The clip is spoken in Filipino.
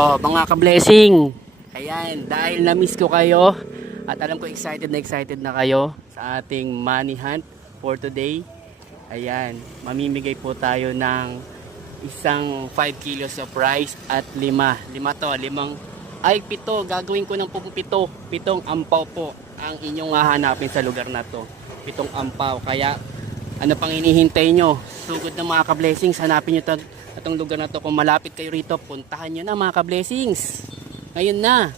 Oh, mga ka-blessing. Ayan, dahil na-miss ko kayo at alam ko excited na kayo sa ating money hunt for today. Ayan, mamimigay po tayo ng isang 5 kilos of rice at lima to, pito, gagawin ko ng pitong ampaw po ang inyong hahanapin sa lugar na to. Pitong ampaw, kaya ano pang hinihintay nyo? Sugod na mga ka-blessings, hanapin nyo itong lugar na to. Kung malapit kayo rito, puntahan nyo na mga ka-blessings. Ngayon na.